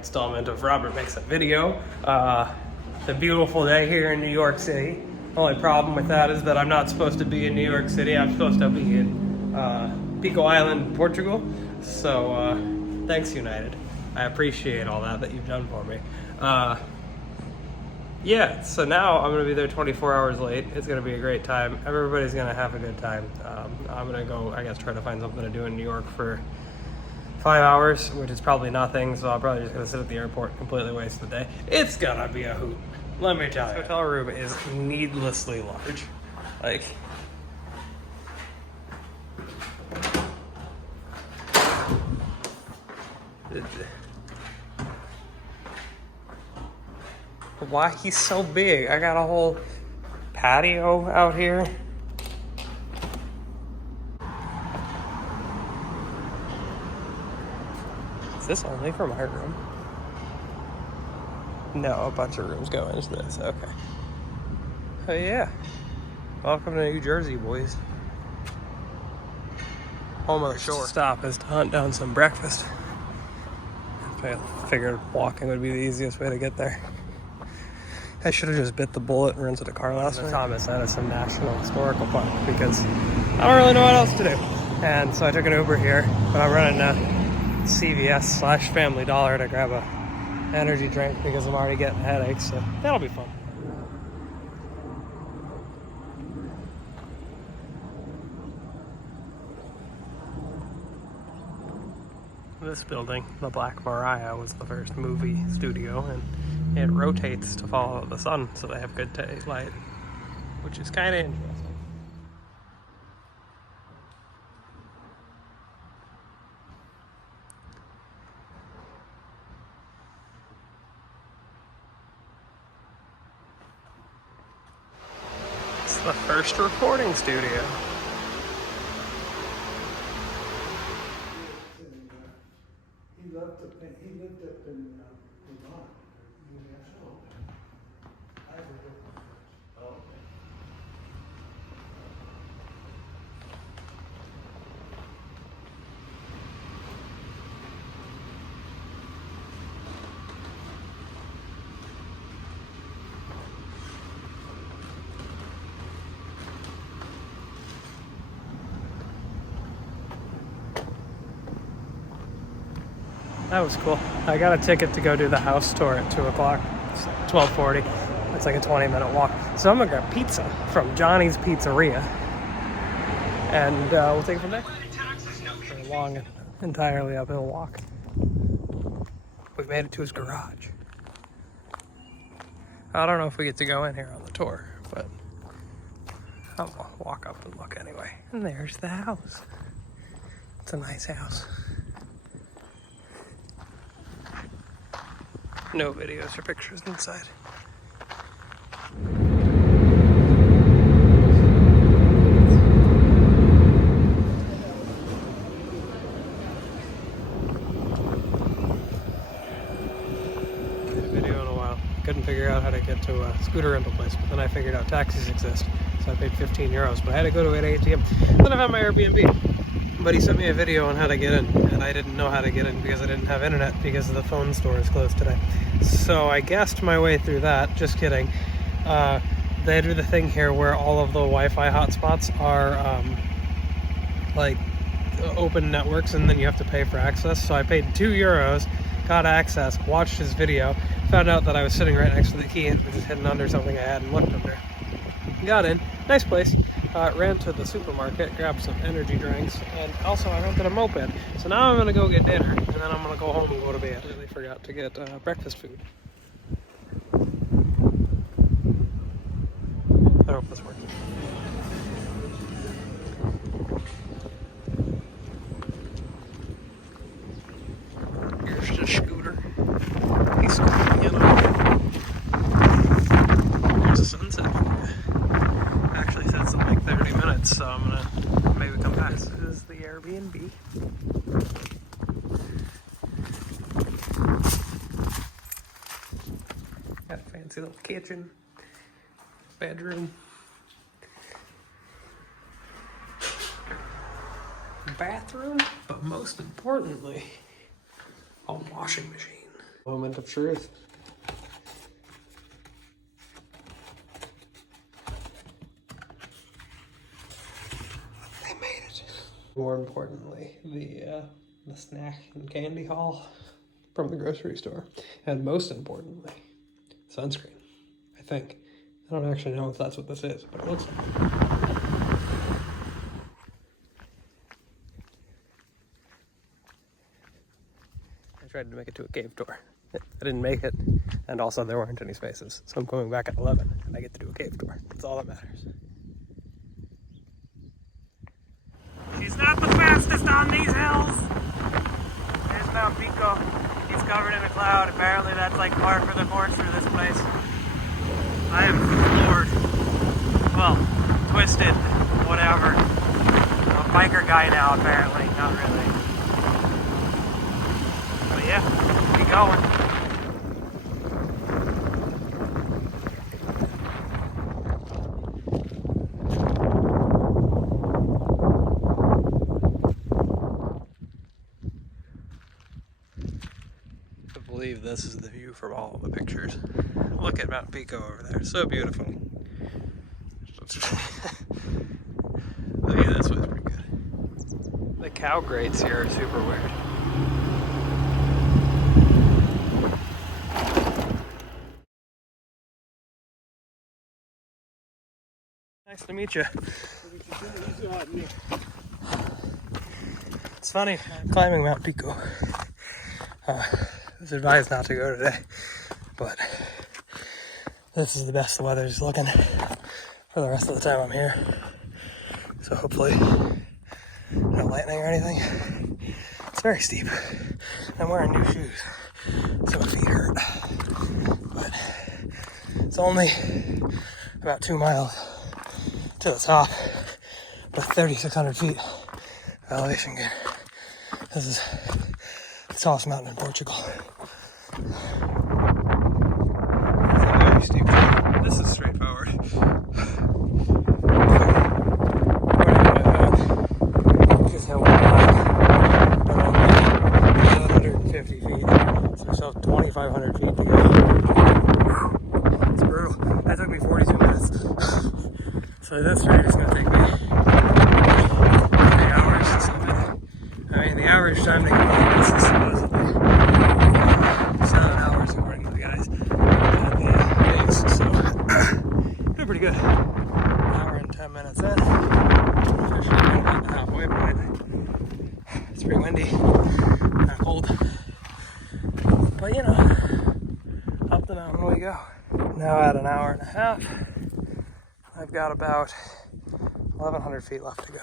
installment of Robert Makes a Video. It's a beautiful day here in New York City. The only problem with that is that I'm not supposed to be in New York City. I'm supposed to be in Pico Island, Portugal. So thanks, United. I appreciate all that you've done for me. Yeah, so now I'm going to be there 24 hours late. It's going to be a great time. Everybody's going to have a good time. I'm going to go, I guess, try to find something to do in New York for 5 hours, which is probably nothing, so I'm probably just going to sit at the airport, completely waste the day. It's going to be a hoot. Let me tell you. This hotel room is needlessly large. Like, why he's so big? I got a whole patio out here. Is this only for my room? No, a bunch of rooms go into this. Okay. Oh yeah. Welcome to New Jersey, boys. Home of the shore. Stop is to hunt down some breakfast. I figured walking would be the easiest way to get there. I should have just bit the bullet and rented a car last night. Thomas Edison National Historical Park because I don't really know what else to do. And so I took an Uber here, but I'm running a CVS/Family Dollar to grab a energy drink because I'm already getting headaches, so that'll be fun. This building, the Black Maria, was the first movie studio, and it rotates to follow the sun, so they have good light, which is kind of interesting. It's the first recording studio. He lived up in Vermont. That was cool. I got a ticket to go do the house tour at 2 o'clock. It's 12:40. It's like a 20-minute walk. So I'm gonna grab pizza from Johnny's Pizzeria. And we'll take it from there. For a long, entirely uphill walk. We made it to his garage. I don't know if we get to go in here on the tour, but I'll walk up and look anyway. And there's the house. It's a nice house. No videos or pictures inside. Video in a while. Couldn't figure out how to get to a scooter rental place, but then I figured out taxis exist. So I paid 15 euros, but I had to go to an ATM. Then I found my Airbnb. But he sent me a video on how to get in, and I didn't know how to get in because I didn't have internet because the phone store is closed today. So I guessed my way through that. Just kidding. They do the thing here where all of the Wi-Fi hotspots are like open networks, and then you have to pay for access. So I paid 2 euros, got access, watched his video, found out that I was sitting right next to the key and was hidden under something I hadn't looked under. Got in. Nice place. Ran to the supermarket, grabbed some energy drinks, and also I rented a moped. So now I'm going to go get dinner, and then I'm going to go home and go to bed. I really forgot to get breakfast food. I hope this works. Here's the scooter. He's scooting in on. There's a sunset. Actually says in like 30 minutes, so I'm gonna maybe come back. This is the Airbnb. Got a fancy little kitchen, bedroom, bathroom, but most importantly, a washing machine. Moment of truth. They made it. More importantly, the snack and candy haul from the grocery store. And most importantly, sunscreen, I think. I don't actually know if that's what this is, but it looks like it. I tried to make it to a cave tour. I didn't make it, and also there weren't any spaces. So I'm coming back at 11, and I get to do a cave tour. That's all that matters. He's not the fastest on these hills. There's Mount Pico. He's covered in a cloud. Apparently that's like par for the course for this place. I am floored. Well, twisted, whatever. I'm a biker guy now, apparently. Not really. But yeah, keep going. I believe this is the view from all of the pictures. Look at Mount Pico over there, so beautiful. Oh yeah, this was pretty good. The cow grates here are super weird. Nice to meet you. It's funny, climbing Mount Pico. I was advised not to go today, but this is the best the weather's looking for the rest of the time I'm here. So hopefully no lightning or anything. It's very steep. I'm wearing new shoes, so my feet hurt. But it's only about 2 miles to the top with 3,600 feet of elevation gain. This is the tallest mountain in Portugal. It's a very steep trail. This is straightforward. Just how 150 feet. So we still have 2,500 feet to go. It's brutal. That took me 42 minutes. So this ride is going to take me 3 hours or something. I mean, the average time to complete this is supposedly 7 hours according to the guys at the base. So, doing pretty good. 1 hour and 10 minutes in. Officially at the halfway point. It's pretty windy, kind of cold. But you know, up the mountain we go. Now at 1 hour and a half. I've got about 1,100 feet left to go.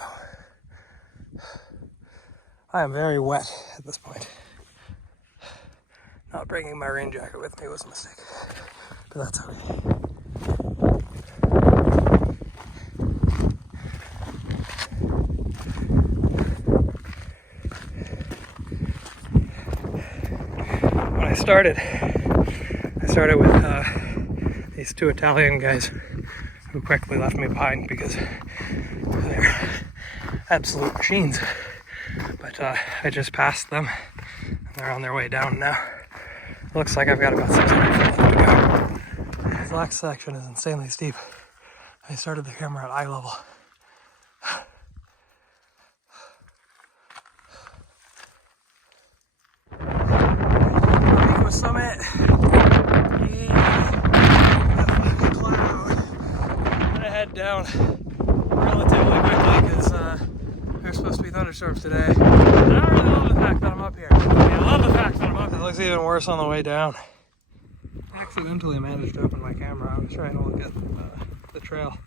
I am very wet at this point. Not bringing my rain jacket with me was a mistake, but that's okay. When I started with these 2 Italian guys who quickly left me behind because they're absolute machines. But I just passed them, and they're on their way down now. Looks like I've got about 600 feet left to go. This last section is insanely steep. I started the camera at eye level. Pico summit. Yeah. Cloud. I'm gonna head down relatively quickly because there's supposed to be thunderstorms today. I don't really love the fact that I'm up here. I love the fact that I'm up here. It looks even worse on the way down. I accidentally managed to open my camera. I was trying to look at the trail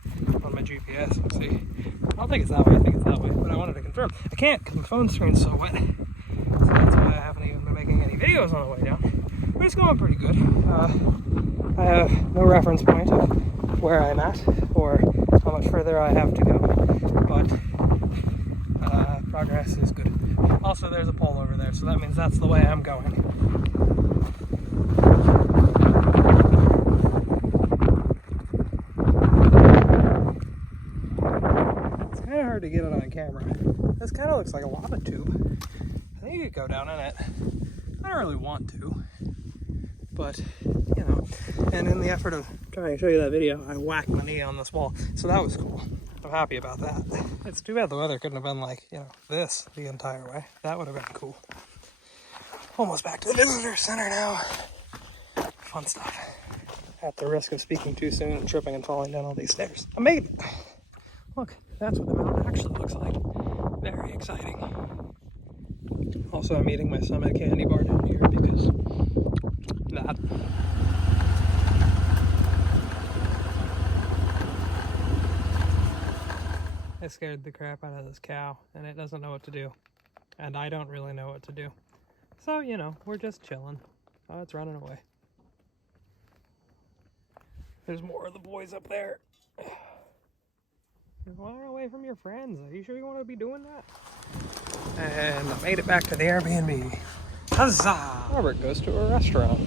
on my GPS and see. I don't think it's that way. I think it's that way, but I wanted to confirm. I can't because my phone screen's so wet. So that's why I haven't even been making any videos on the way down. But it's going pretty good. I have no reference point of where I'm at or how much further I have to go, but progress is good. Also, there's a pole over there, so that means that's the way I'm going. It's kind of hard to get it on camera. This kind of looks like a lava tube. I think you could go down in it. I don't really want to. but you know, and in the effort of trying to show you that video, I whacked my knee on this wall, so that was cool. I'm happy about that. It's too bad the weather couldn't have been like, you know, this the entire way. That would have been cool. Almost back to the visitor center now. Fun stuff. At the risk of speaking too soon and tripping and falling down all these stairs. I made it. Look, that's what the mountain actually looks like. Very exciting. Also, I'm eating my Summit candy bar down here because that. I scared the crap out of this cow, and it doesn't know what to do. And I don't really know what to do. So, you know, we're just chilling. Oh, it's running away. There's more of the boys up there. You're running away from your friends. Are you sure you want to be doing that? And I made it back to the Airbnb. Huzzah! Robert goes to a restaurant.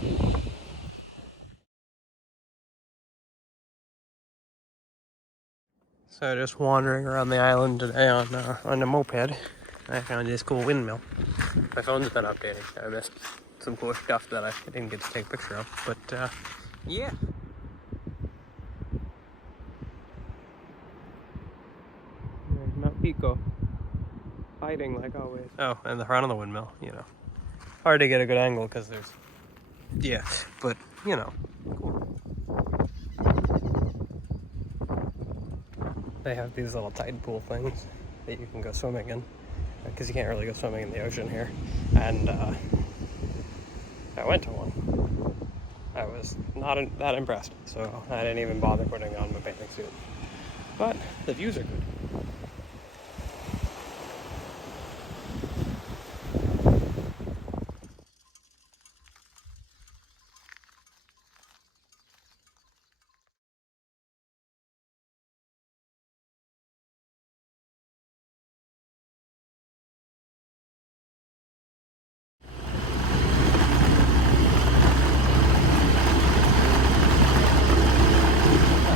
So just wandering around the island today on a moped, I found this cool windmill. My phone's been updating. I missed some cool stuff that I didn't get to take a picture of, but yeah. There's Mount Pico, hiding like always. Oh, and the front of the windmill, you know. Hard to get a good angle because there's, yeah, but you know, cool. They have these little tide pool things that you can go swimming in, because you can't really go swimming in the ocean here. And I went to one. I was not that impressed, so I didn't even bother putting on my bathing suit. But the views are good.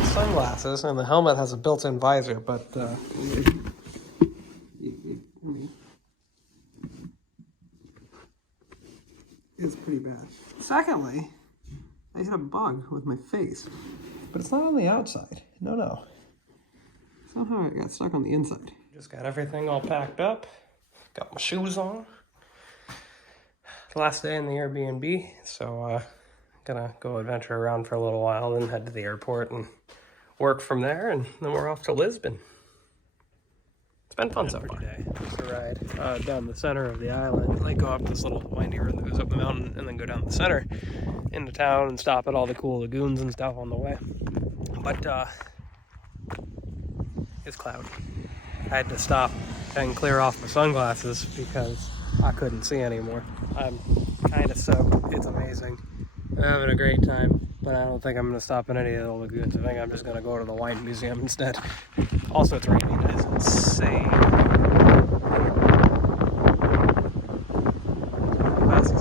Sunglasses, and the helmet has a built-in visor, but it's pretty bad. Secondly, I hit a bug with my face, but it's not on the outside. No. Somehow it got stuck on the inside. Just got everything all packed up, got my shoes on. Last day in the Airbnb, so gonna go adventure around for a little while, then head to the airport and work from there, and then we're off to Lisbon. It's been fun so far. Just a ride down the center of the island. Like go up this little windy road that goes up the mountain, and then go down the center into town and stop at all the cool lagoons and stuff on the way. But it's cloudy. I had to stop and clear off my sunglasses because I couldn't see anymore. I'm kind of soaked. It's amazing. I'm having a great time, but I don't think I'm going to stop in any of the lagoons. I think I'm just going to go to the wine museum instead. Also, it's raining. It is insane. It's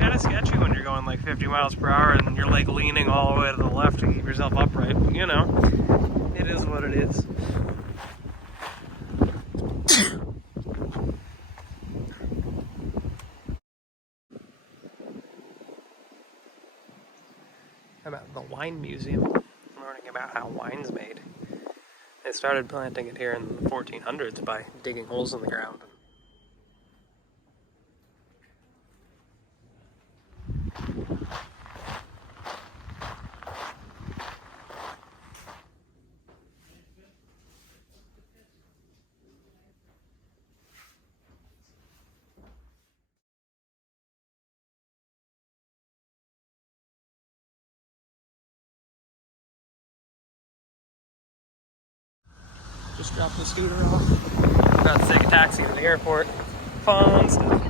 kind of sketchy when you're going like 50 miles per hour and you're like leaning all the way to the left to keep yourself upright. But, you know, it is what it is. I'm at the wine museum, learning about how wine's made. They started planting it here in the 1400s by digging holes in the ground. Just dropped the scooter off. About to take a taxi to the airport. Fun stuff.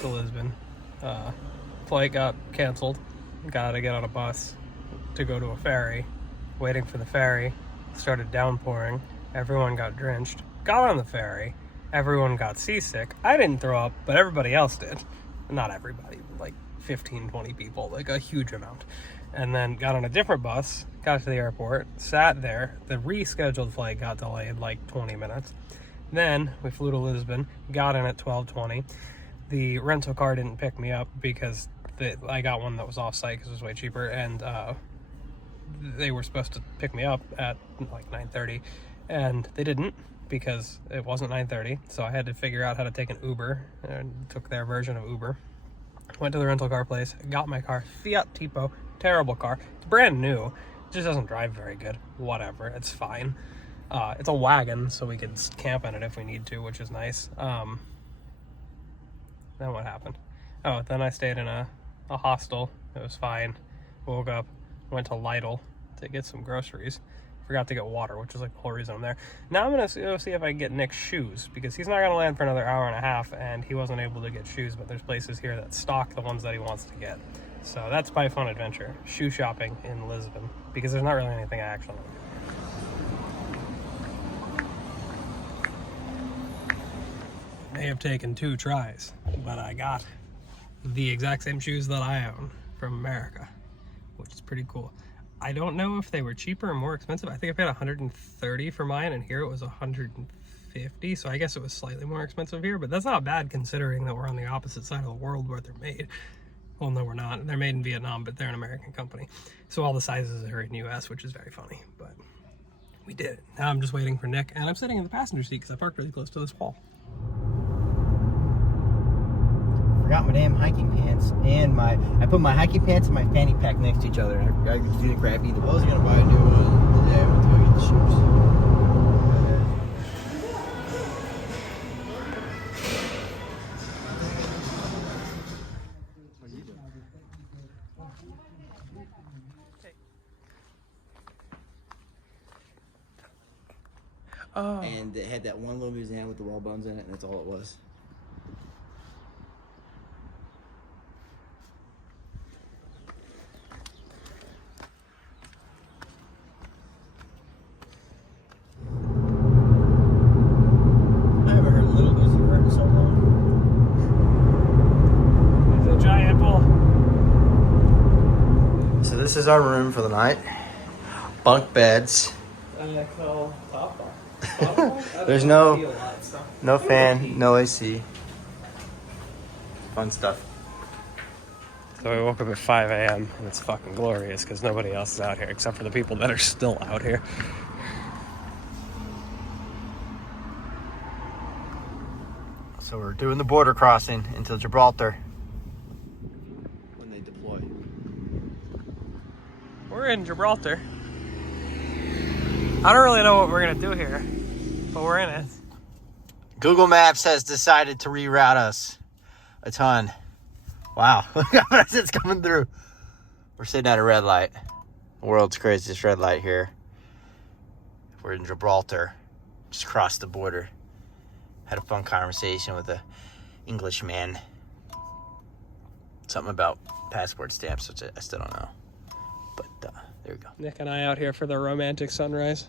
To Lisbon. flight got canceled. Got to get on a bus to go to a ferry. Waiting for the ferry, started downpouring. Everyone got drenched. Got on the ferry. Everyone got seasick. I didn't throw up, but everybody else did. Not everybody, like 15, 20 people, like a huge amount. And then got on a different bus, got to the airport, sat there. The rescheduled flight got delayed like 20 minutes. Then we flew to Lisbon, got in at 12:20. The rental car didn't pick me up because I got one that was off-site because it was way cheaper, and they were supposed to pick me up at like 9:30, and they didn't because it wasn't 9:30. So I had to figure out how to take an Uber, and took their version of Uber. Went to the rental car place, got my car, Fiat Tipo, terrible car. It's brand new, it just doesn't drive very good. Whatever, it's fine. It's a wagon, so we could camp in it if we need to, which is nice. Then what happened? Oh, then I stayed in a hostel. It was fine. Woke up, went to Lidl to get some groceries. Forgot to get water, which is like the whole reason I'm there. Now I'm gonna go see if I can get Nick's shoes, because he's not gonna land for another hour and a half, and he wasn't able to get shoes, but there's places here that stock the ones that he wants to get. So that's my fun adventure, shoe shopping in Lisbon, because there's not really anything I actually want to do. May have taken 2 tries, but I got the exact same shoes that I own from America, which is pretty cool. I don't know if they were cheaper or more expensive. I think I paid $130 for mine, and here it was $150, so I guess it was slightly more expensive here, but that's not bad considering that we're on the opposite side of the world where they're made. Well, no, we're not. They're made in Vietnam, but they're an American company. So all the sizes are in US, which is very funny, but we did it. Now I'm just waiting for Nick, and I'm sitting in the passenger seat because I parked really close to this wall. Forgot my damn hiking pants and I put my hiking pants and my fanny pack next to each other. I didn't grab either. I was gonna buy a new one today. I went to go get the shoes. Oh. And it had that one little museum with the wall bones in it, and that's all it was. I haven't heard Little Goosey Bird in so long. It's a giant bull. So this is our room for the night. Bunk beds. There's no fan, no AC. Fun stuff. So we woke up at 5 a.m. and it's fucking glorious because nobody else is out here except for the people that are still out here. So we're doing the border crossing into Gibraltar. When they deploy. We're in Gibraltar. I don't really know what we're gonna do here, but we're in it. Google Maps has decided to reroute us a ton. Wow, look how fast it's coming through. We're sitting at a red light. The world's craziest red light here. We're in Gibraltar. Just crossed the border. Had a fun conversation with a Englishman. Something about passport stamps, which I still don't know. But there we go. Nick and I out here for the romantic sunrise.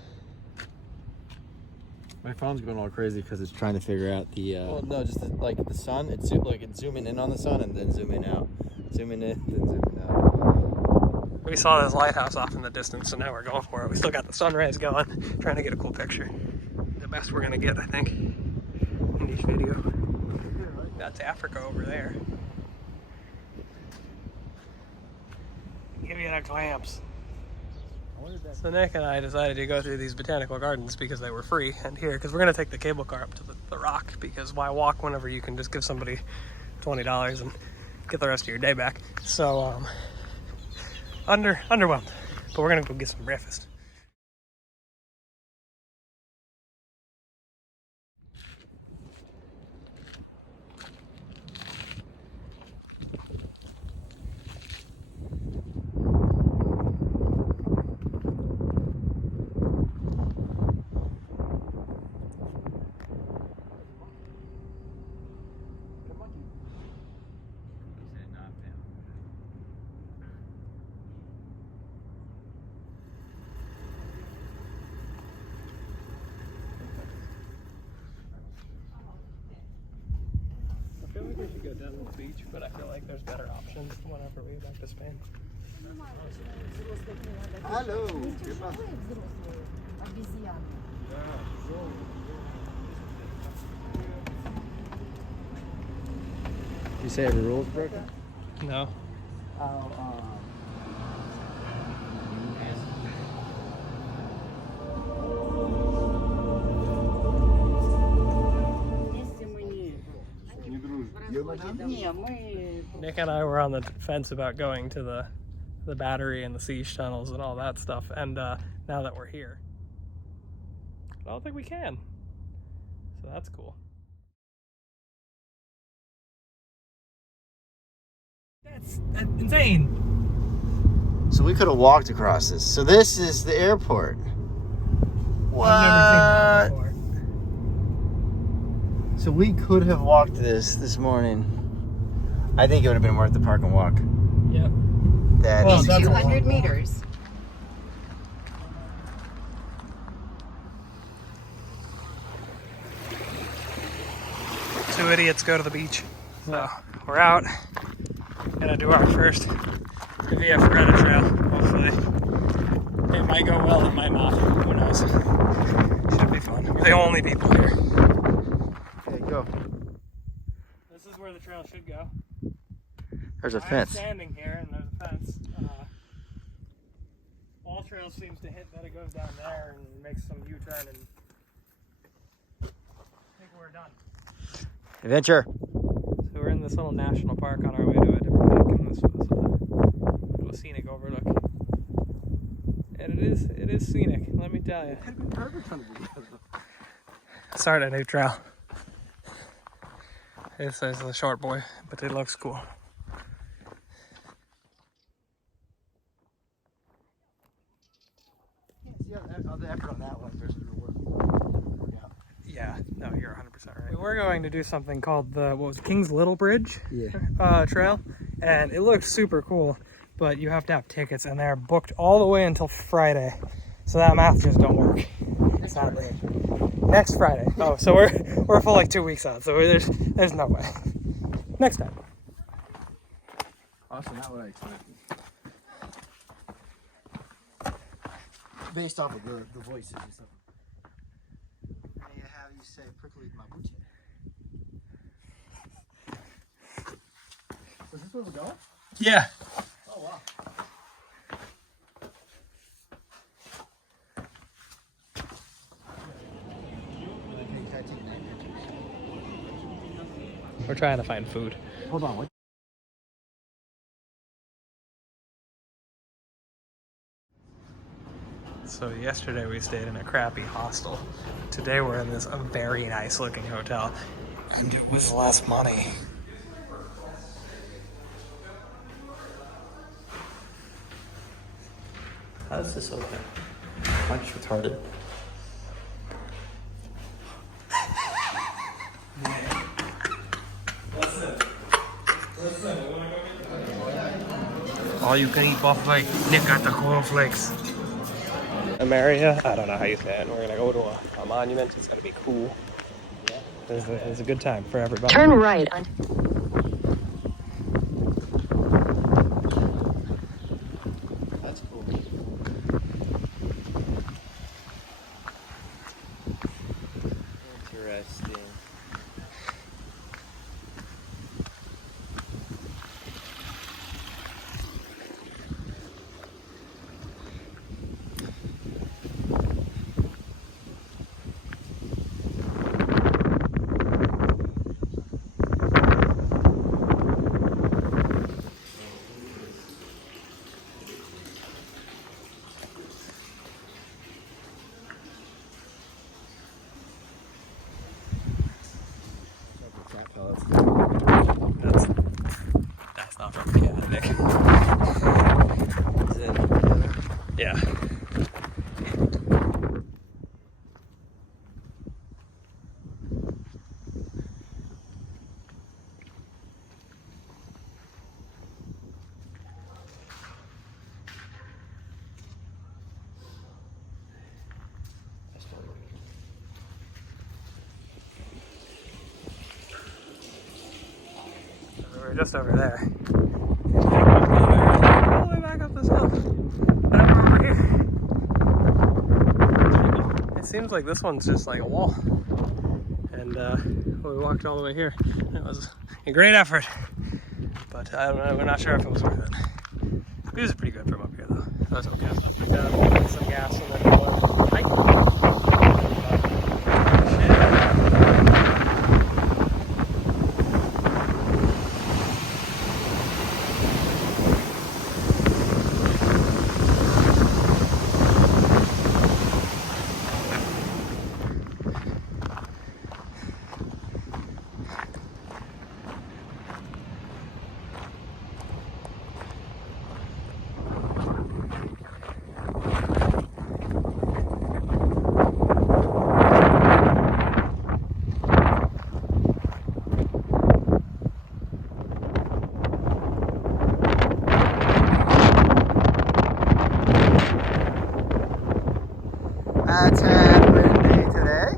My phone's going all crazy because it's trying to figure out the. Well, no, just like the sun. It's zooming in on the sun and then zooming out, zooming in, then zooming out. We saw this lighthouse off in the distance, so now we're going for it. We still got the sunrise going, trying to get a cool picture. The best we're gonna get, I think, in each video. That's Africa over there. Give you a glimpse. So Nick and I decided to go through these botanical gardens because they were free, and here, because we're going to take the cable car up to the rock, because why walk whenever you can just give somebody $20 and get the rest of your day back. So, underwhelmed, but we're going to go get some breakfast. think we should go down to the beach, but I feel like there's better options whenever we get back to Spain. Hello. You say every rule's broken? No. Nick and I were on the fence about going to the battery and the siege tunnels and all that stuff, and now that we're here, I don't think we can. So that's cool. That's insane. So we could have walked across this. So this is the airport. What? I've never seen that before. So we could have walked this morning. I think it would have been worth the park and walk. Yep. That Well, is that's 200 meters. Two idiots go to the beach. So we're out. Gonna do our first Via Ferrata trail, hopefully. It might go well, it might not. Who knows? Should be fun. We're the only people here. Okay, go. This is where the trail should go. There's a I'm fence. standing here and there's a fence. All trails seems to hint that it goes down there and makes some U-turn, and I think we're done. Adventure. So we're in this little national park on our way to a different lake, and this was a scenic overlook. And it is scenic, let me tell you. Start a new trail. This is a short boy, but it looks cool. The effort on that one, there's work. Yeah, no, you're 100% right. We're going to do something called the King's Little Bridge trail, and it looks super cool, but you have to have tickets, and they're booked all the way until Friday, so that math just don't work. Sadly. Next Friday. Oh, so we're full like 2 weeks out, so there's no way. Next time. Also, not what I expected. Based off of the voices and stuff. I have you say prickly mabuche. Is this where we're going? Yeah. Oh wow. We're trying to find food. Hold on. What? So yesterday we stayed in a crappy hostel. Today we're in this very nice looking hotel, and it was less money. How is this open? I'm just retarded. All you can eat buffet. Nick got the cornflakes. Ameria, I don't know how you say it. We're gonna go to a monument. It's gonna be cool. It's a good time for everybody. Turn right. That's cool. Interesting. That's not from the cat, Nick. Is it together? Yeah. That's totally weird. we're just over there. All the way back up this hill. And then we're over here. It seems like this one's just like a wall. And we walked all the way here. It was a great effort. But I don't know, we're not sure if it was worth it. It was pretty good from up here though. That's okay. Get some gas and then we'll hike. It's had windy today.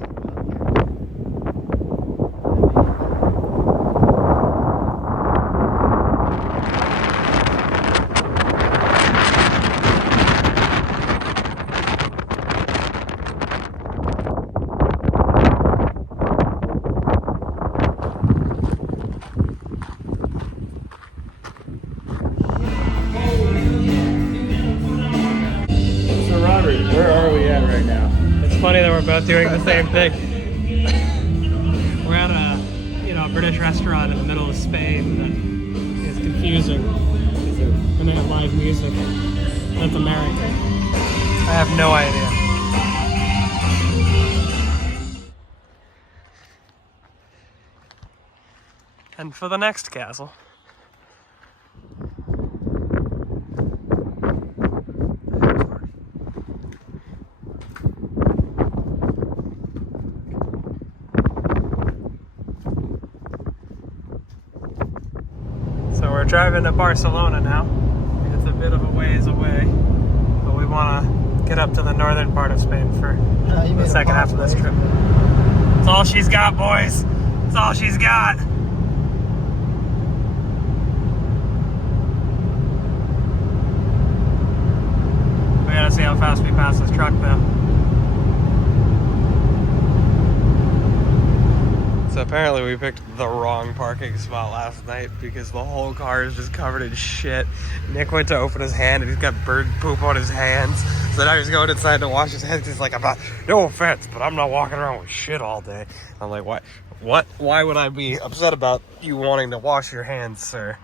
So Robert, where are we at right now? It's funny that we're both doing the same thing. We're at a British restaurant in the middle of Spain that is confusing. And they have live music. That's American. I have no idea. And for the next castle. So we're driving to Barcelona now. It's a bit of a ways away, but we want to get up to the northern part of Spain for the second half of this trip. It's all she's got, boys. It's all she's got. We gotta see how fast we pass this truck though. So apparently we picked the wrong parking spot last night because the whole car is just covered in shit. Nick went to open his hand and he's got bird poop on his hands. So now he's going inside to wash his hands. He's like, no offense, but I'm not walking around with shit all day. I'm like, what? Why would I be upset about you wanting to wash your hands, sir?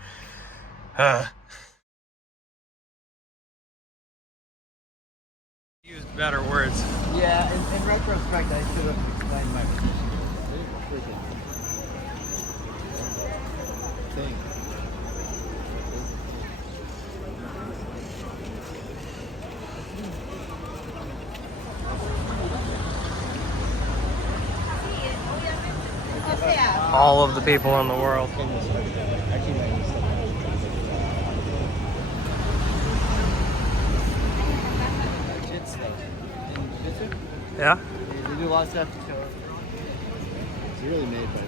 Used better words. Yeah, in retrospect, I should have explained my position. Freaking thing. All of the people in the world. Yeah? They do a lot of stuff to show it. It's really made by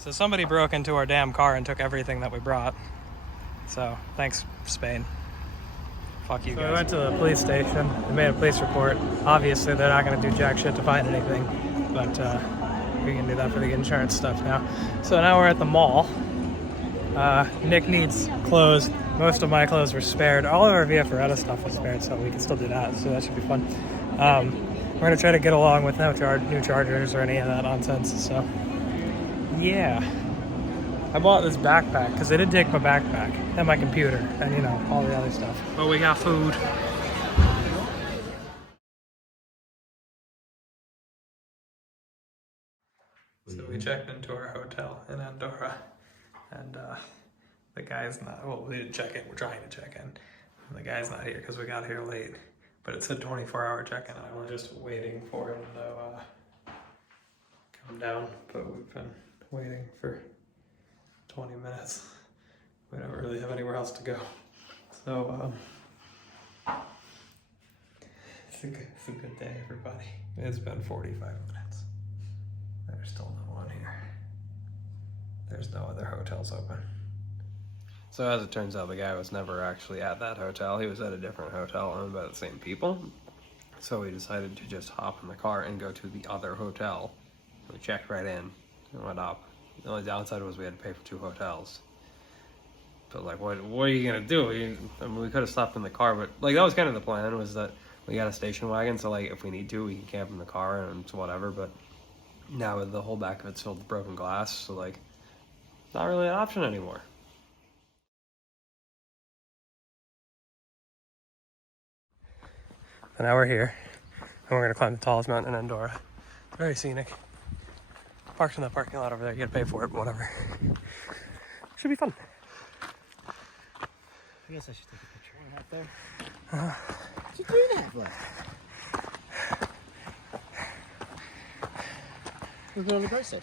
So somebody broke into our damn car and took everything that we brought. So thanks, Spain. Fuck you guys. So we went to the police station. They made a police report. Obviously, they're not going to do jack shit to find anything, but we can do that for the insurance stuff now. So now we're at the mall. Nick needs clothes. Most of my clothes were spared. All of our Via Ferrata stuff was spared, so we can still do that. So that should be fun. We're going to try to get along with no new chargers or any of that nonsense. So, yeah. I bought this backpack because they did take my backpack and my computer and, you know, all the other stuff. But we got food. So we checked into our hotel in Andorra, and the guy's not, well, we didn't check in, we're trying to check in. And the guy's not here because we got here late. But it said 24-hour check-in, and we're just waiting for him to come down. But we've been waiting for 20 minutes. We don't really have anywhere else to go. So, it's a good day, everybody. It's been 45 minutes. There's still no one here. There's no other hotels open. So as it turns out, the guy was never actually at that hotel. He was at a different hotel owned by the same people. So we decided to just hop in the car and go to the other hotel. We checked right in and went up. The only downside was we had to pay for 2 hotels. But like, what are you gonna do? I mean, we could have stopped in the car, but like that was kind of the plan, was that we got a station wagon, so like if we need to, we can camp in the car and it's whatever. But now the whole back of it's filled with broken glass, so like, not really an option anymore. And now we're here, and we're gonna climb the tallest mountain in Andorra. It's very scenic. Parked in that parking lot over there. You gotta pay for it, but whatever. Should be fun. I guess I should take a picture when I'm out there. What you doing that for? We're going to the side.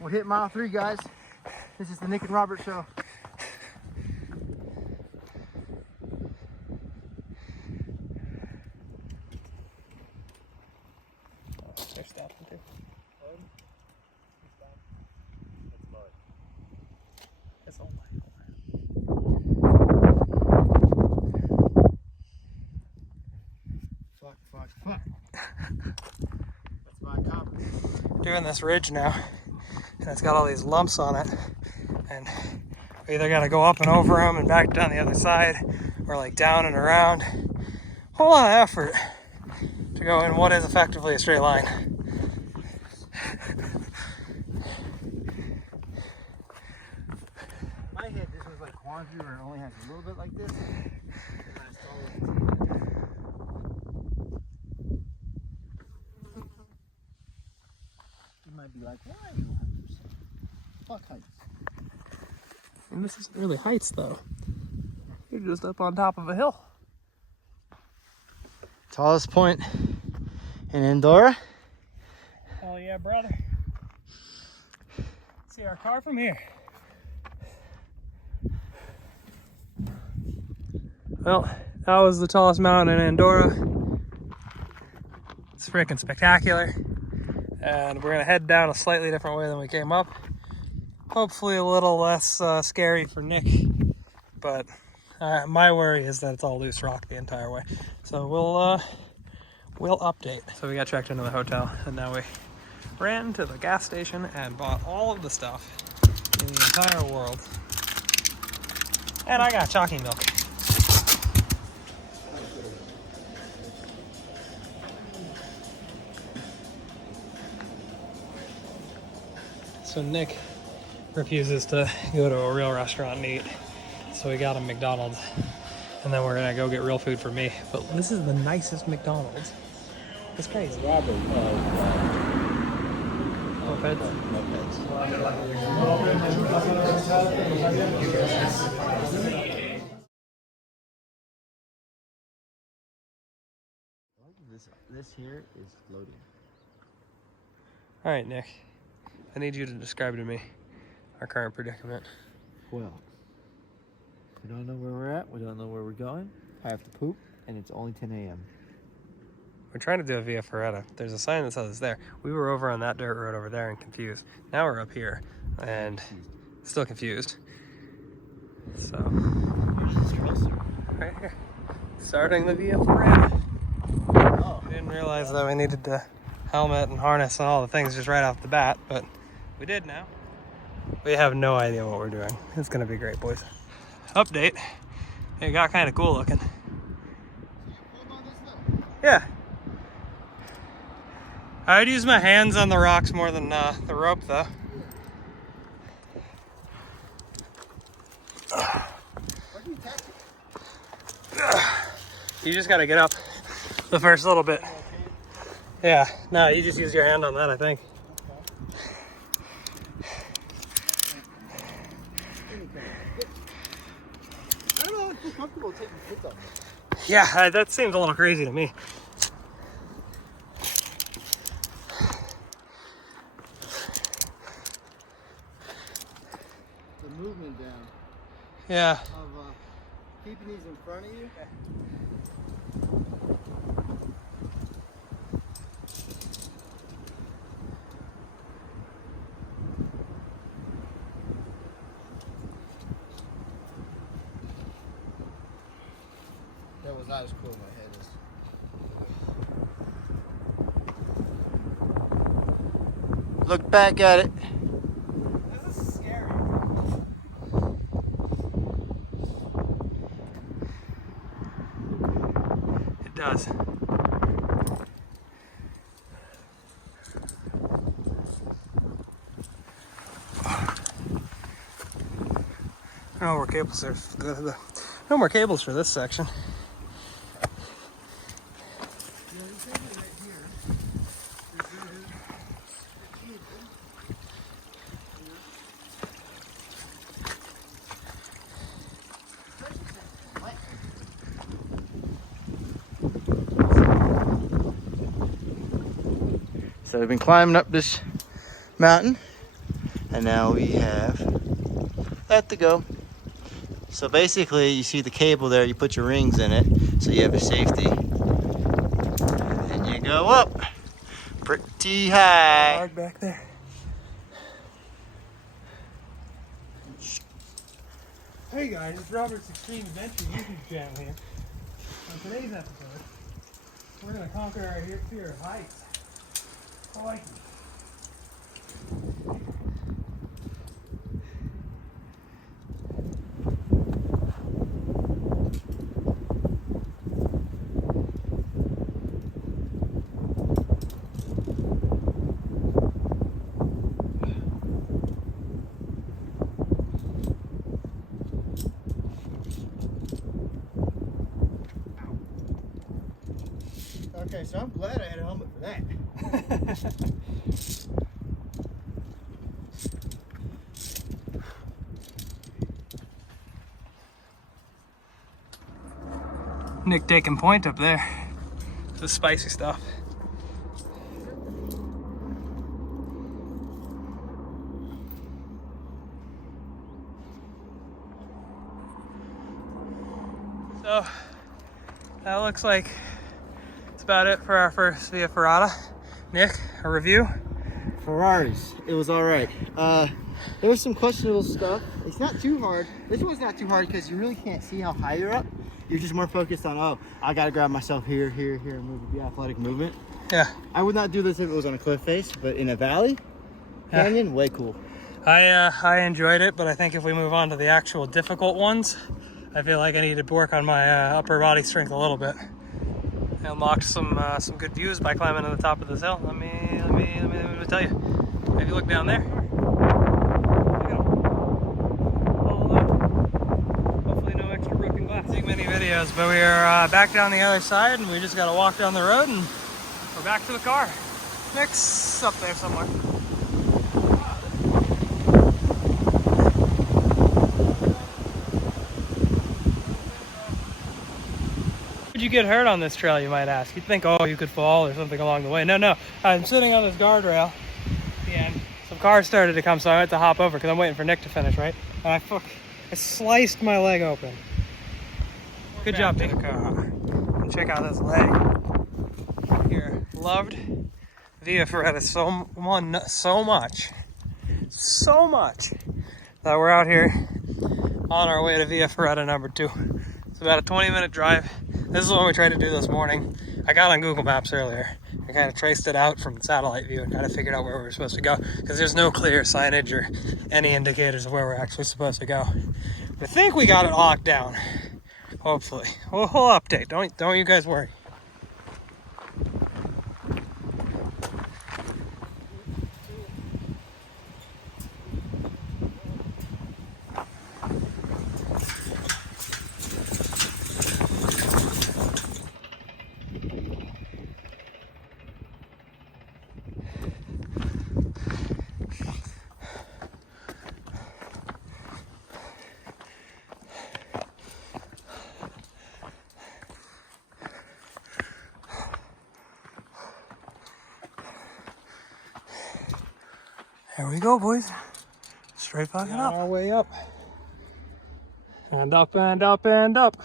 We're hitting mile 3, guys. This is the Nick and Robert show. They're stopping too. It's all light. Fuck. That's my compass. Doing this ridge now, and it's got all these lumps on it, and we either got to go up and over them and back down the other side, or like down and around. Whole lot of effort to go in what is effectively a straight line. In my head, this was like Quandary, where it only has a little bit like this. You might be like, why are you 100%? Fuck heights. And this isn't really heights though. You're just up on top of a hill. Tallest point in Andorra. Oh yeah, brother. See our car from here. Well, that was the tallest mountain in Andorra. It's freaking spectacular. And we're gonna head down a slightly different way than we came up. Hopefully a little less scary for Nick. But my worry is that it's all loose rock the entire way. So we'll update. So we got checked into the hotel, and now we ran to the gas station and bought all of the stuff in the entire world. And I got chalky milk. So Nick refuses to go to a real restaurant and eat, so we got him McDonald's. and then we're gonna go get real food for me. But this is the nicest McDonald's. It's crazy. Robert, Mopeds. This here is loading. All right, Nick. I need you to describe to me our current predicament. Well, we don't know where we're at. We don't know where we're going. I have to poop, and it's only 10 a.m. We're trying to do a Via Ferrata. There's a sign that says it's there. We were over on that dirt road over there and confused. Now we're up here and still confused. So, right here. Starting the Via Ferrata. Oh. I didn't realize that we needed the helmet and harness and all the things just right off the bat, but we did now. We have no idea what we're doing. It's gonna be great, boys. Update. It got kind of cool looking. Yeah. I'd use my hands on the rocks more than the rope, though. You just gotta get up the first little bit. Yeah, no, you just use your hand on that, I think. I don't know if you're comfortable taking kids on this. Yeah, that seems a little crazy to me. The movement down Yeah. of keeping these in front of you. That was not as cool in my head as. Look back at it. This is scary. It does. No more cables there. No more cables for this section. So we've been climbing up this mountain, and now we have that to go. So basically, you see the cable there, you put your rings in it, so you have a safety. And you go up pretty high. Hard back there. Hey guys, it's Robert's Extreme Adventure YouTube channel here. On today's episode, we're gonna conquer our fear of heights. I like it. Okay, so I'm glad I had a helmet for that. Nick taking point up there. The spicy stuff. So that looks like that's about it for our first Via Ferrata. Nick, a review? Ferraris, it was all right. There was some questionable stuff. It's not too hard. This one's not too hard because you really can't see how high you're up. You're just more focused on, oh, I gotta grab myself here, here, here, and move, be athletic movement. Yeah. I would not do this if it was on a cliff face, but in a valley, canyon, way cool. I enjoyed it, but I think if we move on to the actual difficult ones, I feel like I need to work on my upper body strength a little bit. I unlocked some good views by climbing to the top of this hill. Let me tell you. If you look down there, hopefully no extra broken glass. Take many videos videos, but we are back down the other side, and we just got to walk down the road, and we're back to the car. Nick's up there somewhere. Did you get hurt on this trail, you might ask? You'd think, oh, you could fall or something along the way. No. I'm sitting on this guardrail, and some cars started to come, so I had to hop over because I'm waiting for Nick to finish, right? And I sliced my leg open. Good job, Nick. And check out this leg here. Loved Via Ferrata so much that we're out here on our way to Via Ferrata number 2. It's about a 20-minute drive. This is what we tried to do this morning. I got on Google Maps earlier. I kind of traced it out from satellite view and kind of figured out where we were supposed to go, because there's no clear signage or any indicators of where we're actually supposed to go. But I think we got it locked down. Hopefully. We'll update. Don't you guys worry. There we go, boys. Straight fucking up. Our way up. And up and up and up.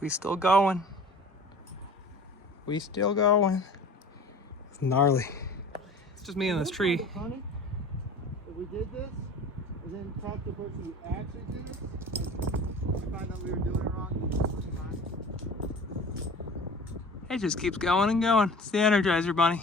We still going. It's gnarly. It's just me and this tree. Funny? If we did this, and then talk to the person who actually did it, we find out we were doing it wrong, and we just put it on. It just keeps going and going. It's the Energizer Bunny.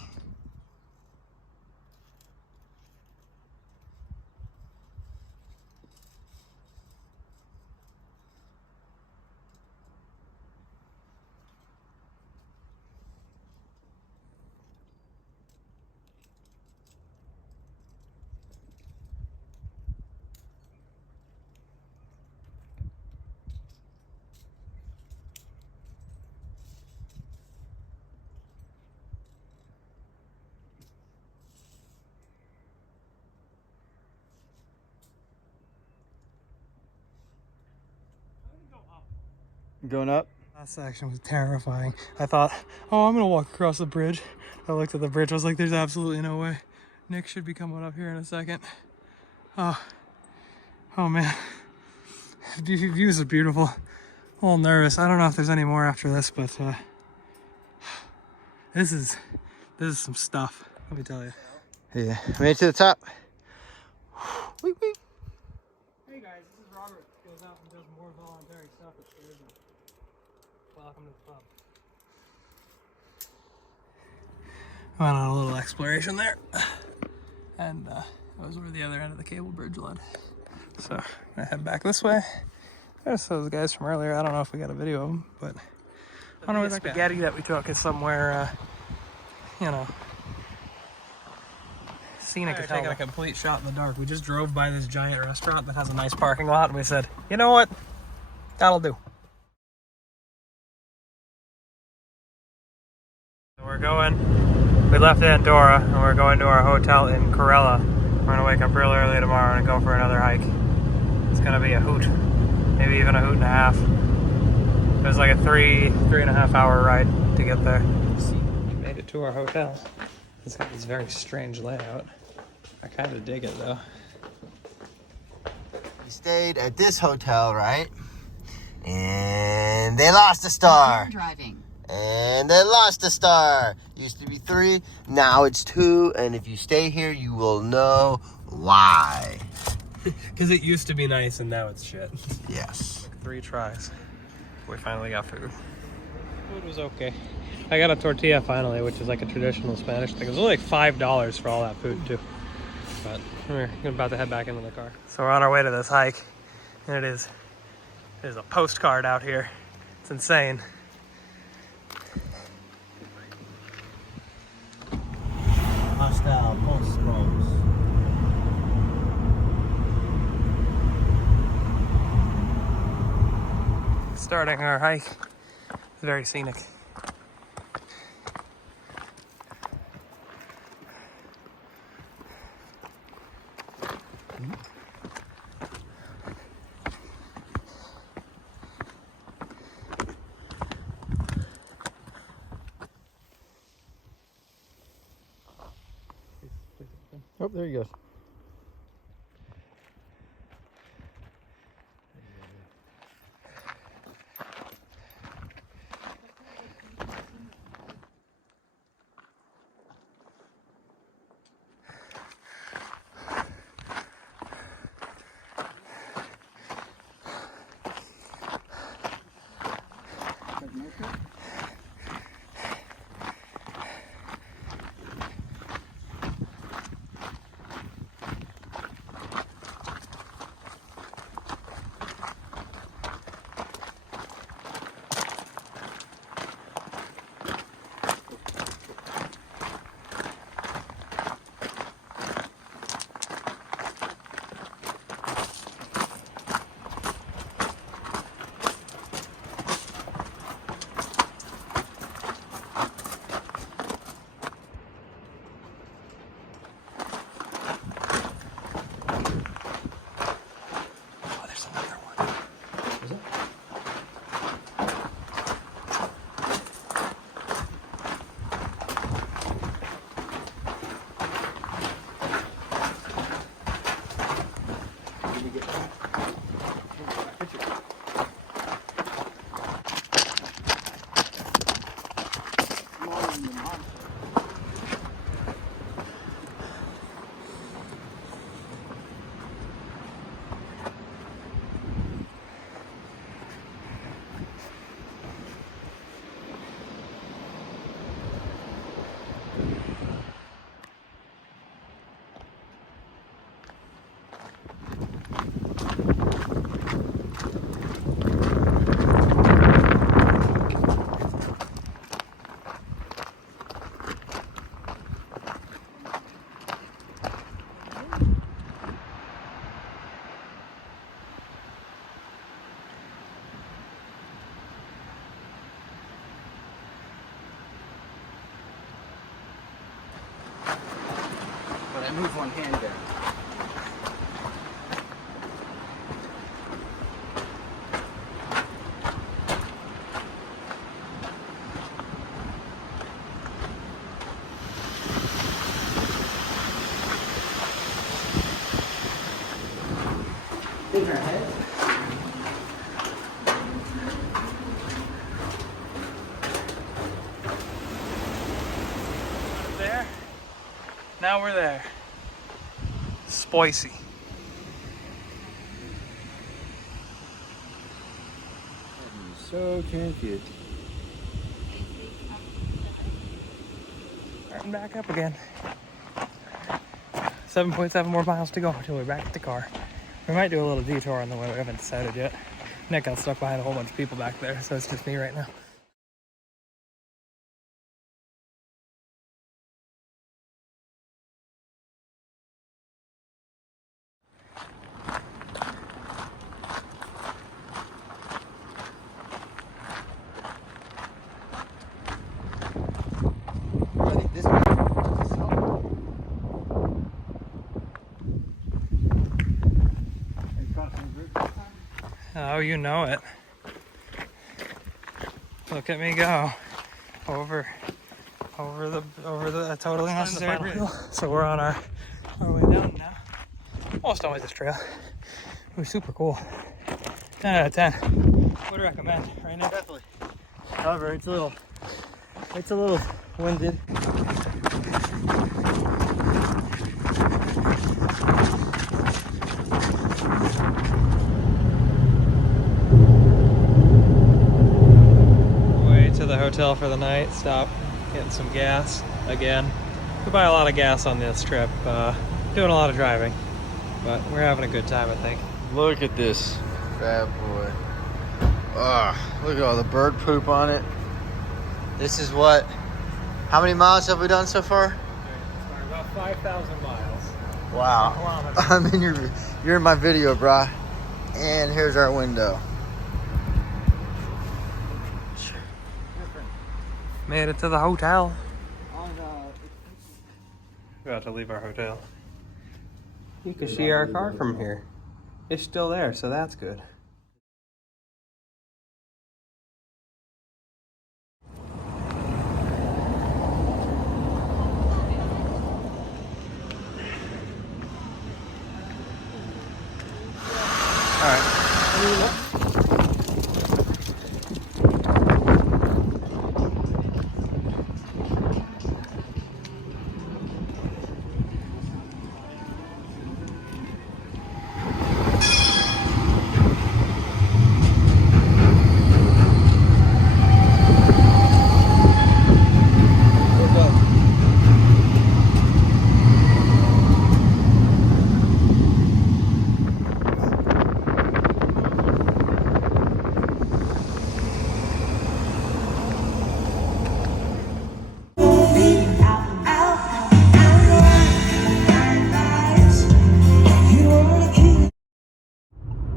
Going up? That section was terrifying. I thought, oh, I'm gonna walk across the bridge. I looked at the bridge, I was like, there's absolutely no way. Nick should be coming up here in a second. Oh man. Views are beautiful. A little nervous. I don't know if there's any more after this, but this is some stuff, let me tell you. Yeah, made it to the top. Wee, wee. Hey guys, this is Robert. Goes out and does more voluntary stuff at Sturgeon. Welcome to the club. Went on a little exploration there, and that was where the other end of the cable bridge led. So I'm gonna head back this way. There's those guys from earlier. I don't know if we got a video of them, but I don't know. The spaghetti that we took is somewhere, you know, scenic. We're taking a complete shot in the dark. We just drove by this giant restaurant that has a nice parking lot, and we said, you know what, that'll do. So we left Andorra, and we're going to our hotel in Corella. We're gonna wake up real early tomorrow and go for another hike. It's gonna be a hoot, maybe even a hoot and a half. It was like a three and a half hour ride to get there. We made it to our hotel. It's got this very strange layout. I kind of dig it though. We stayed at this hotel, right? And they lost a star. Driving. And they lost a star. Used to be 3, now it's 2. And if you stay here, you will know why. Because it used to be nice and now it's shit. Yes. 3 tries. We finally got food. Food was okay. I got a tortilla finally, which is like a traditional Spanish thing. It was only like $5 for all that food too. But we're about to head back into the car. So we're on our way to this hike, and it is a postcard out here. It's insane. hostile pulse balls. Starting our hike. It's very scenic. Oh, there he goes. But I move one hand there. In her head? There. Now we're there. Spicy. So confused. Starting back up again. 7.7 more miles to go until we're back at the car. We might do a little detour on the way. We haven't decided yet. Nick got stuck behind a whole bunch of people back there, so it's just me right now. I think this Oh, you know it. Look at me go. Over the totally unnecessary bridge. So we're on our way down now. Almost done with this trail. It was super cool. 10 out of 10. Would recommend, right now. Definitely. However, it's a little winded. Way to the hotel for the night. Stop getting some gas again. We buy a lot of gas on this trip. Doing a lot of driving, but we're having a good time, I think. Look at this bad boy. Look at all the bird poop on it. This is what? How many miles have we done so far? 5,000 miles. Wow. I'm in you're in my video, brah. And here's our window. Made it to the hotel. On We're about to leave our hotel. You can see our car from here. It's still there, so that's good.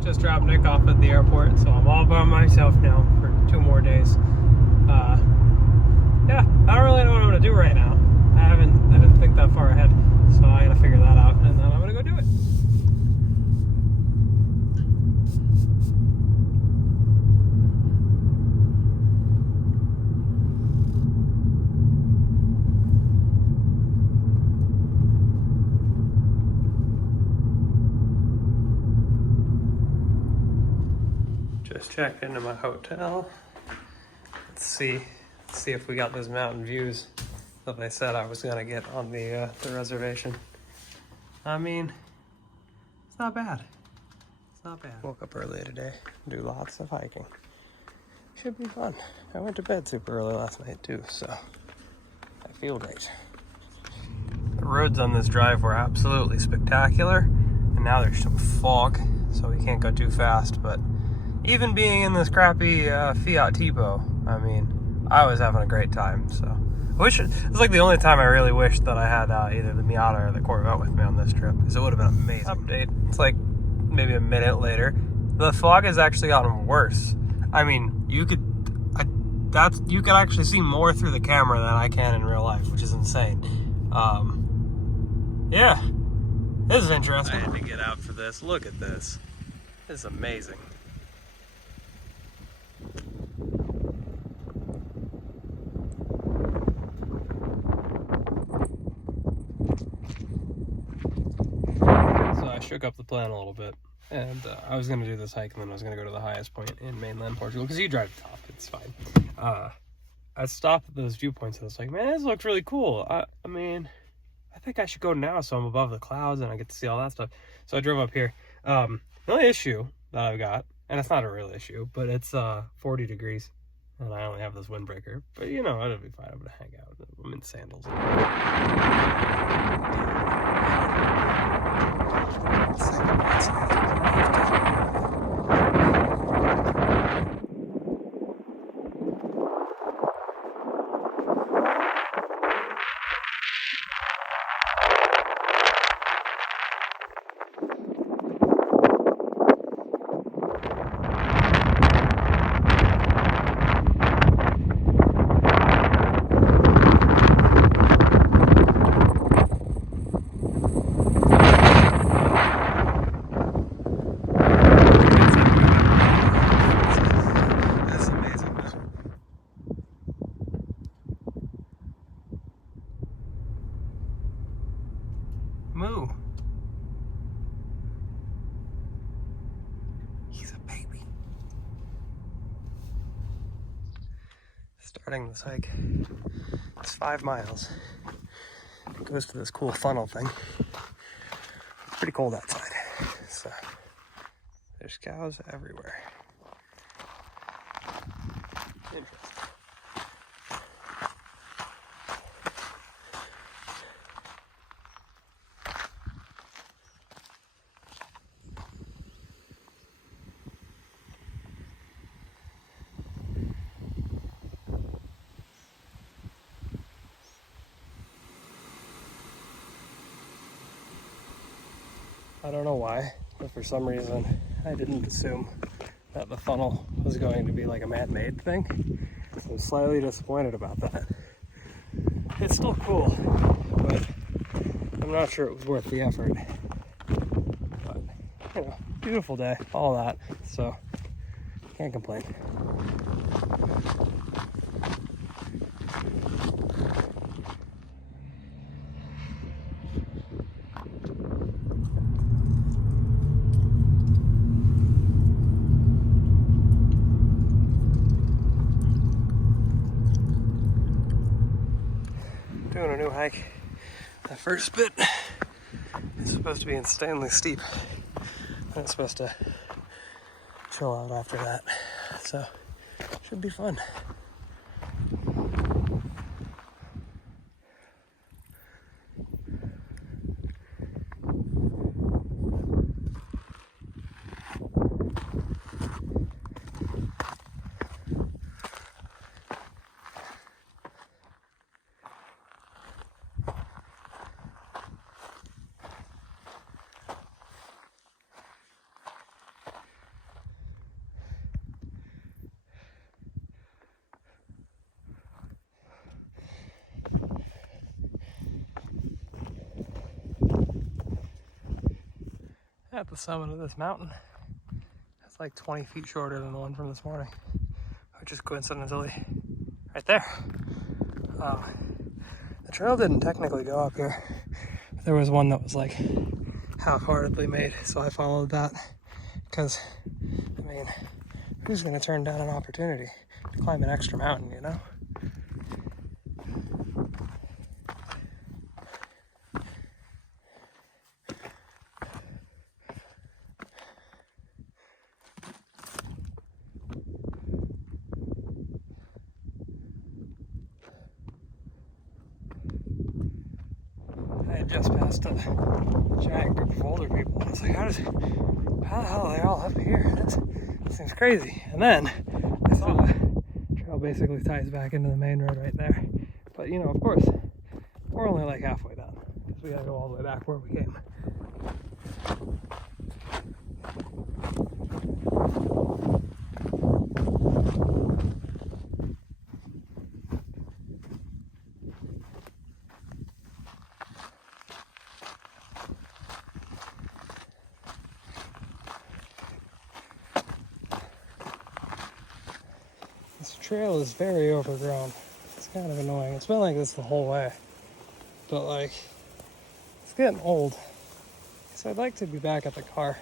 Just dropped Nick off at the airport, so I'm all by myself now for 2 more days. Yeah, I don't really know what I'm gonna do right now. I didn't think that far ahead, so I gotta figure that out, and then I'm gonna go do it. Just checked into my hotel. Let's see if we got those mountain views that I said I was gonna get on the reservation. I mean, it's not bad. It's not bad. Woke up early today. Do lots of hiking. Should be fun. I went to bed super early last night too, so I feel great. The roads on this drive were absolutely spectacular, and now there's some fog, so we can't go too fast, but even being in this crappy Fiat Tipo, I mean, I was having a great time, so. It's like the only time I really wish that I had either the Miata or the Corvette with me on this trip, because it would have been amazing. Update, it's like maybe a minute later. The fog has actually gotten worse. I mean, you could actually see more through the camera than I can in real life, which is insane. Yeah, this is interesting. I had to get out for this. Look at this. This is amazing. So I shook up the plan a little bit, and I was going to do this hike, and then I was going to go to the highest point in mainland Portugal, because you drive the top, it's fine. I stopped at those viewpoints, and I was like, man, this looks really cool. I mean, I think I should go now so I'm above the clouds, and I get to see all that stuff. So I drove up here. The only issue that I've got, and it's not a real issue, but it's 40 degrees, and I only have this windbreaker. But, you know, it'll be fine. I'm going to hang out. I'm in sandals. Moo. He's a baby. Starting this hike. It's 5 miles. It goes to this cool funnel thing. It's pretty cold outside, so there's cows everywhere. Interesting. I don't know why, but for some reason I didn't assume that the funnel was going to be like a man-made thing. So I'm slightly disappointed about that. It's still cool, but I'm not sure it was worth the effort. But, you know, beautiful day, all that, so can't complain. Doing a new hike. That first bit is supposed to be insanely steep, and it's supposed to chill out after that, so should be fun. At the summit of this mountain, it's like 20 feet shorter than the one from this morning, which is coincidentally right there. The trail didn't technically go up here. There was one that was like half-heartedly made, so I followed that because, I mean, who's going to turn down an opportunity to climb an extra mountain, you know? I had just passed a giant group of older people. I was like, how the hell are they all up here? This seems crazy. And then I saw the trail basically ties back into the main road right there. But you know, of course, we're only like halfway down because we gotta go all the way back where we came. This trail is very overgrown. It's kind of annoying. It's been like this the whole way. But like, it's getting old. So I'd like to be back at the car.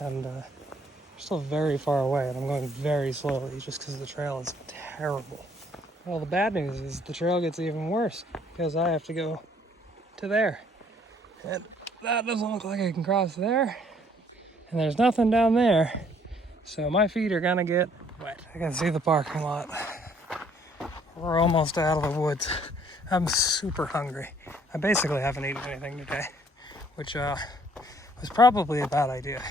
And we're still very far away and I'm going very slowly just because the trail is terrible. Well, the bad news is the trail gets even worse because I have to go to there. And that doesn't look like I can cross there. And there's nothing down there. So my feet are gonna get wet. I can see the parking lot. We're almost out of the woods. I'm super hungry. I basically haven't eaten anything today, which was probably a bad idea.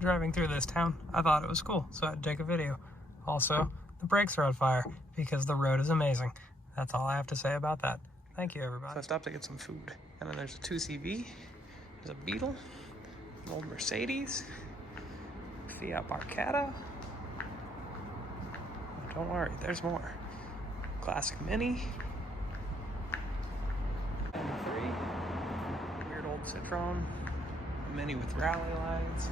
Driving through this town, I thought it was cool, so I had to take a video. Also, the brakes are on fire because the road is amazing. That's all I have to say about that. Thank you, everybody. So I stopped to get some food, and then there's a 2CV, there's a Beetle, an old Mercedes, Fiat Barcata. Don't worry, there's more. Classic Mini. M3. Weird old Citroen. A Mini with rally lights.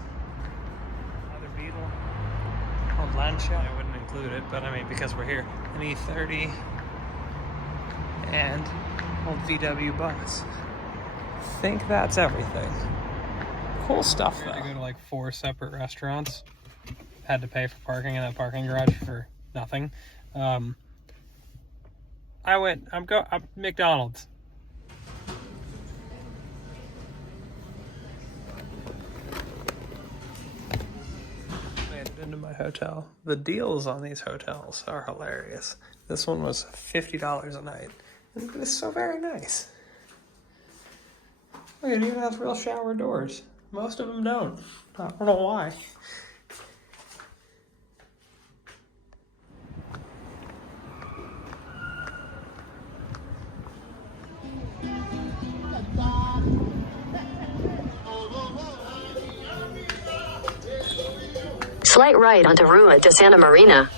Another Beetle. Old Lancia. I wouldn't include it, but I mean, because we're here. An E30. And old VW bus. I think that's everything. Cool stuff, though. I had to go to like 4 separate restaurants. Had to pay for parking in that parking garage for nothing. I'm McDonald's. Made it into my hotel. The deals on these hotels are hilarious. This one was $50 a night. And it's so very nice. Look, it even has real shower doors. Most of them don't. I don't know why. Slight right onto Rua de Santa Marina.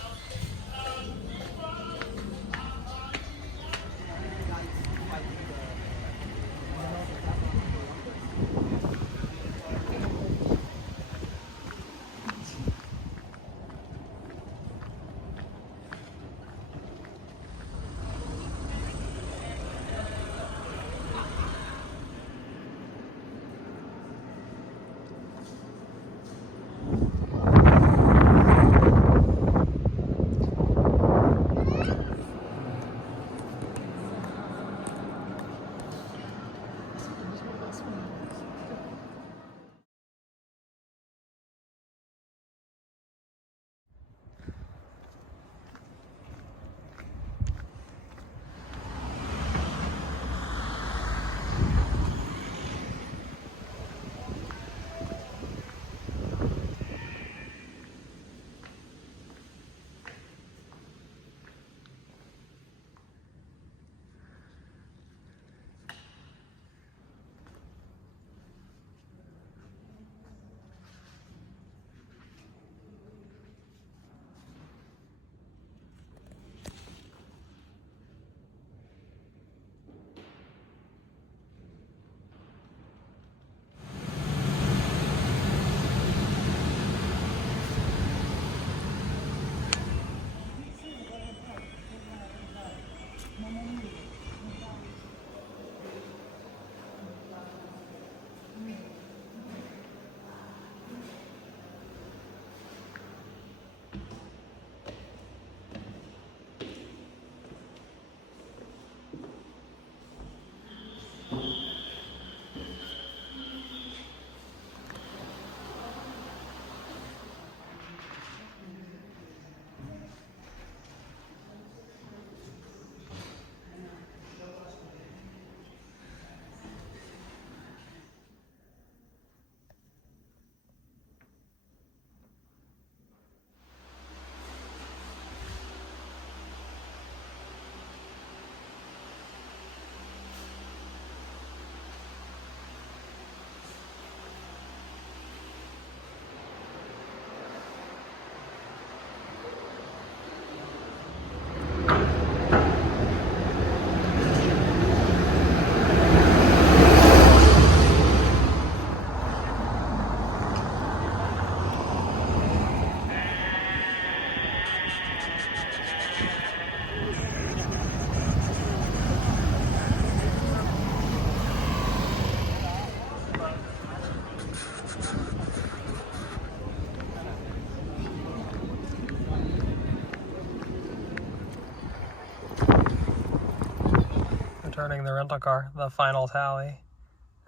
Returning the rental car, the final tally.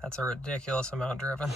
That's a ridiculous amount driven.